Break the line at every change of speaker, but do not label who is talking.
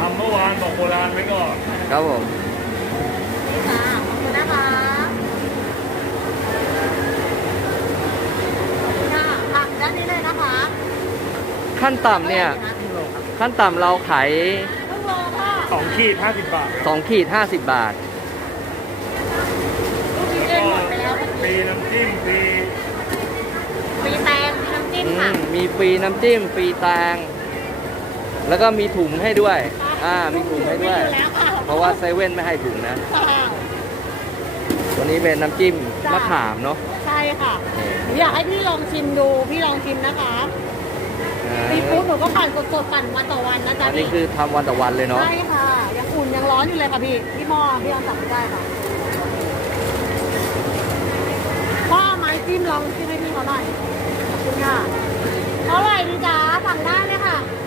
ำเมื่อวานบอกโบราณไว้ก่อน
ครับผม
นี่ค่ะขอบคุณนะคะค่ะผักด้านนี้เลยนะคะ
ขั้นต่ำเนี่ยขั้นต่ำเราขาย
ลูกโลพ่อ
2 ขีด 50 บาท
2 ขีด 50 บาท
ลูกชิ้นเองหมดไปแล้ว
ปีน้ำจิ้มปี
มีแตงมีน้ำจิ้มค่ะ
มีฟรีน้ำจิ้มฟรีแตงแล้วก็มีถุงให้ด้วยมีถุงให้ด้วย
มีอแล้วค่ะ
เพราะว่าเซเว่นไม่ให้ถุงนะ
ค่ะ
ตัวนี้เป็นน้ำจิ้มมะขามเนาะ
ใช่ค่ะอยากให้พี่ลองชิมดูพี่ลองชิมนะคะซีฟู้ดหนูก็ปั่นสดๆปั่นวันต่อวันนะจ๊ะ
อันนี้คือทำวันต่อวันเลยเนาะ
ใช่ค่ะยังอุ่นยังร้อนอยู่เลยค่ะพี่หม้อพี่ลองสั่งได้ค่ะพ่อไม้จิ้มลองจิ้มให้พี่เขาหน่อยขอบคุณค่ะเท่าไหร่ดีจ๊ะสั่งได้เลยค่ะ